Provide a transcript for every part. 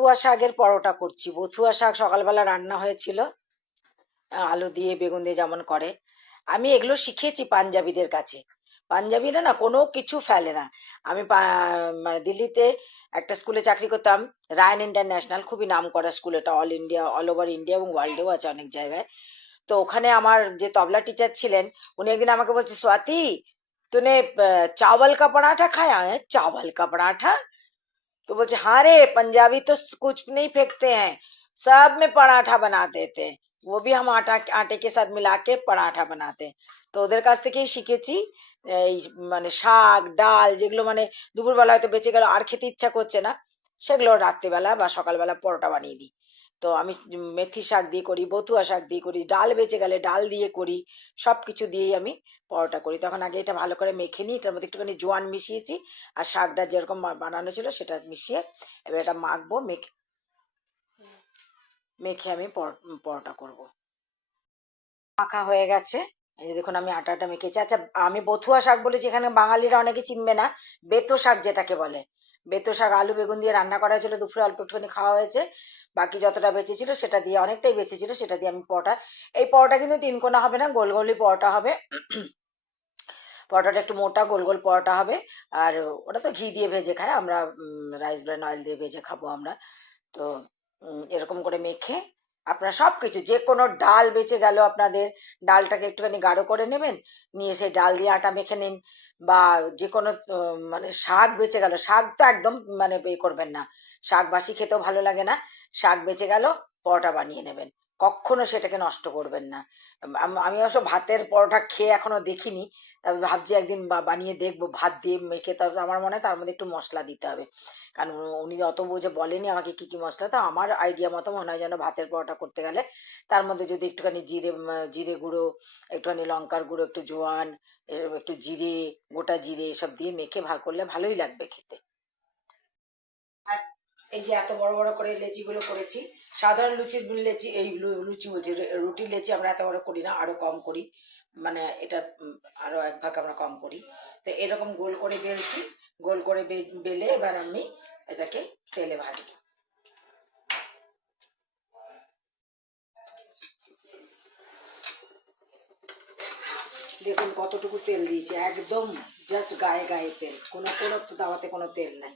বথুয়া শাকের পরোটা করছি। বথুয়া শাক সকালবেলা রান্না হয়েছিল, আলু দিয়ে বেগুন দিয়ে যেমন করে। আমি এগুলো শিখেছি পাঞ্জাবিদের কাছে। পাঞ্জাবিরা না কোনো কিছু ফেলে না। আমি মানে দিল্লিতে একটা স্কুলে চাকরি করতাম, রায়ন ইন্টারন্যাশনাল, খুবই নাম করা স্কুল এটা, all India, all over India এবং ওয়ার্ল্ডেও আছে অনেক জায়গায়। তো ওখানে আমার যে তবলা টিচার ছিলেন, উনি একদিন আমাকে বলছে, स्वाति तूने चावल का पराठा खाया है? चावल का पराठा? तो बोलছে, हाँ रे, पंजाबी तो कुछ नहीं फेंकते हैं, सब में पराठा बना देते हैं, वो भी हम आटा आटे के साथ मिला के पराठा बनाते हैं। তো ওদের কাছ থেকেই শিখেছি। এই মানে শাক ডাল যেগুলো মানে দুপুরবেলা হয়তো বেঁচে গেল আর খেতে ইচ্ছা করছে না, সেগুলো রাত্রিবেলা বা সকালবেলা পরোটা বানিয়ে দিই। তো আমি মেথি শাক দিয়ে করি, বথুয়া শাক দিয়ে করি, ডাল বেঁচে গেলে ডাল দিয়ে করি, সব কিছু দিয়েই আমি পরোটা করি। তখন আগে এটা ভালো করে মেখে নিই, এটার মধ্যে একটুখানি জোয়ান মিশিয়েছি, আর শাকটা যেরকম বানানো ছিল সেটা মিশিয়ে এবার এটা মাখবো, মেখে মেখে আমি পরোটা করব। মাখা হয়ে গেছে, এই যে দেখুন আমি আটাটা মেখেছি। আচ্ছা, আমি বথুয়া শাক বলেছি, এখানে বাঙালিরা অনেকে চিনবে না, বেতো শাক যেটাকে বলে। বেতো শাক আলু বেগুন দিয়ে রান্না করা হয়েছিল, দুপুরে অল্প একটুখানি খাওয়া হয়েছে, বাকি যতটা বেঁচেছিল সেটা দিয়ে, অনেকটাই বেঁচেছিল সেটা দিয়ে আমি পরোটা। এই পরোটা কিন্তু তিনকোনা হবে না, গোল গোলই পরোটা হবে। পরোটাটা একটু মোটা গোল গোল পরোটা হবে। আর ওটা তো ঘি দিয়ে ভেজে খায়, আমরা রাইস ব্র্যান অয়েল দিয়ে ভেজে খাবো আমরা। তো এরকম করে মেখে আপনারা সব কিছু, যে কোনো ডাল বেঁচে গেল আপনাদের, ডালটাকে একটুখানি গাঢ় করে নেবেন, নিয়ে সেই ডাল দিয়ে আটা মেখে নিন। বা যে কোনো মানে শাক বেঁচে গেল, শাক তো একদম মানে করবেন না, শাক বাসি খেতেও ভালো লাগে না, শাক বেঁচে গেল পরোটা বানিয়ে নেবেন, কখনো সেটাকে নষ্ট করবেন না। আমি অবশ্য ভাতের পরোটা খেয়ে এখনো দেখিনি, তবে ভাবছি একদিন বানিয়ে দেখবো ভাত দিয়ে মেখে। তবে আমার মনে হয় তার মধ্যে একটু মশলা দিতে হবে, কারণ উনি অত বুঝে বলেনি আমাকে কি কি মশলা। তো আমার আইডিয়া মতো মনে হয় যেন ভাতের পরোটা করতে গেলে তার মধ্যে যদি একটুখানি জিরে, জিরে গুঁড়ো, একটুখানি লঙ্কার গুঁড়ো, একটু জোয়ান, একটু জিরে, গোটা জিরে এসব দিয়ে মেখে ভাগ করলে ভালোই লাগবে খেতে। আর এই যে এত বড় বড় করে লেচিগুলো করেছি, সাধারণ লুচির লেচি, এই লুচি বলছি, রুটির লেচি আমরা এত বড় করি না, আরো কম করি, মানে এটা আরো এক ভাগ আমরা কম করি। তো এরকম গোল করে বেলছি, গোল করে বেলে এবার আমি এটাকে তেলে ভাজবো। দেখুন কতটুকু তেল দিয়েছি, একদম জাস্ট গায়ে গায়ে তেল, কোনো কোনো তাওয়াতে কোনো তেল নাই,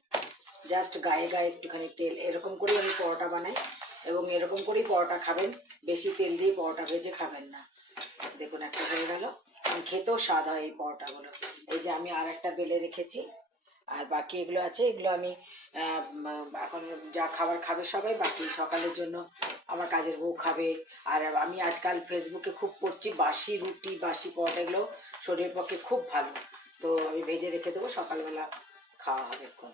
জাস্ট গায়ে গায়ে একটুখানি তেল। এরকম করেই আমি পরোটা বানাই, এবং এরকম করেই পরোটা খাবেন, বেশি তেল দিয়ে পরোটা ভেজে খাবেন না। দেখুন একটা হয়ে গেল, খেতেও স্বাদ হয় এই পরোটাগুলো। এই যে আমি আর একটা বেলে রেখেছি, আর বাকি এগুলো আছে, এগুলো আমি এখন যা খাবার খাবে সবাই, বাকি সকালের জন্য আমার কাজের বউ খাবে। আর আমি আজকাল ফেসবুকে খুব পড়ছি বাসি রুটি বাসি পরোটা, এগুলো শরীরের পক্ষে খুব ভালো, তো আমি ভেজে রেখে দেবো, সকালবেলা খাওয়া হবে। এখন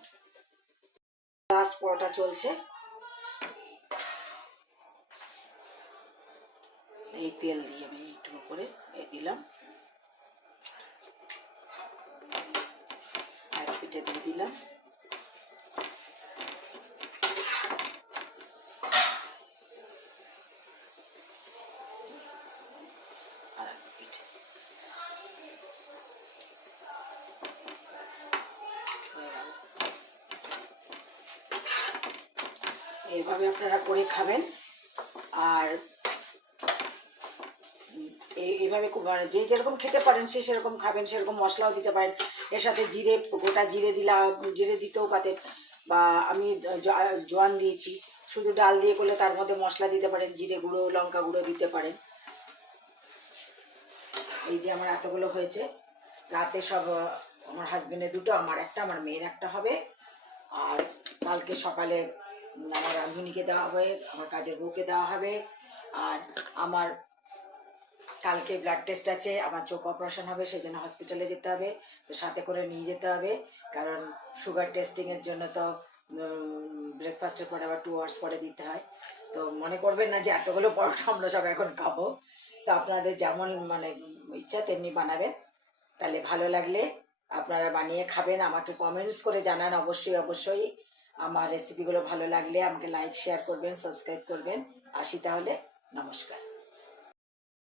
লাস্ট পরোটা চলছে, এই তেল দিয়ে আমি একটু করে এই দিলাম, এক পিঠে দিয়ে দিলাম, আর এক পিঠে। এইভাবে আপনারা করে খাবেন। আর এইভাবে যে যেরকম খেতে পারেন সে সেরকম খাবেন, সেরকম মশলাও দিতে পারেন। এর সাথে জিরে, গোটা জিরে দিলাম, জিরে দিতেও পারেন, বা আমি জোয়ান দিয়েছি। শুধু ডাল দিয়ে করলে তার মধ্যে মশলা দিতে পারেন, জিরে গুঁড়ো লঙ্কা গুঁড়ো দিতে পারেন। এই যে আমার এতগুলো হয়েছে, রাতে সব আমার হাজবেন্ডের দুটো, আমার একটা, আমার মেয়ের একটা হবে। আর কালকে সকালে আমার রাঁধুনিকে দেওয়া হবে, আমার কাজের বউকে দেওয়া হবে। আর আমার কালকে ব্লাড টেস্ট আছে, আমার চোখ অপারেশন হবে, সেই জন্য হসপিটালে যেতে হবে, তো সাথে করে নিয়ে যেতে হবে, কারণ সুগার টেস্টিংয়ের জন্য তো ব্রেকফাস্টের পরে আবার 2 আওয়ার্স পরে দিতে হয়। তো মনে করবেন না যে এতগুলো পরোটা আমরা সব এখন খাবো, তো আপনাদের যেমন মানে ইচ্ছা তেমনি বানাবেন। তাহলে ভালো লাগলে আপনারা বানিয়ে খাবেন, আমাকে কমেন্টস করে জানান অবশ্যই অবশ্যই। আমার রেসিপিগুলো ভালো লাগলে আমাকে লাইক শেয়ার করবেন, সাবস্ক্রাইব করবেন। আসি তাহলে, নমস্কার।